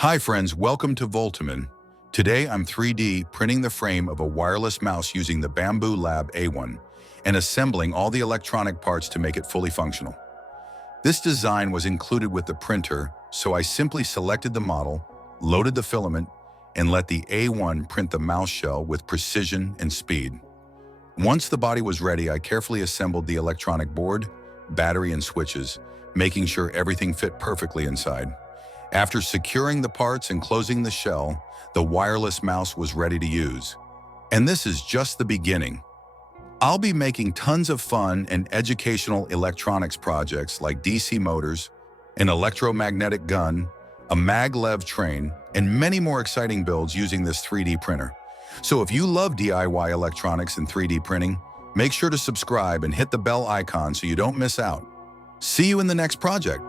Hi friends, welcome to Voltiman. Today I'm 3D printing the frame of a wireless mouse using the Bambu Lab A1 and assembling all the electronic parts to make it fully functional. This design was included with the printer, so I simply selected the model, loaded the filament, and let the A1 print the mouse shell with precision and speed. Once the body was ready, I carefully assembled the electronic board, battery, and switches, making sure everything fit perfectly inside. After securing the parts and closing the shell, the wireless mouse was ready to use. And this is just the beginning. I'll be making tons of fun and educational electronics projects like DC motors, an electromagnetic gun, a maglev train, and many more exciting builds using this 3D printer. So if you love DIY electronics and 3D printing, make sure to subscribe and hit the bell icon so you don't miss out. See you in the next project.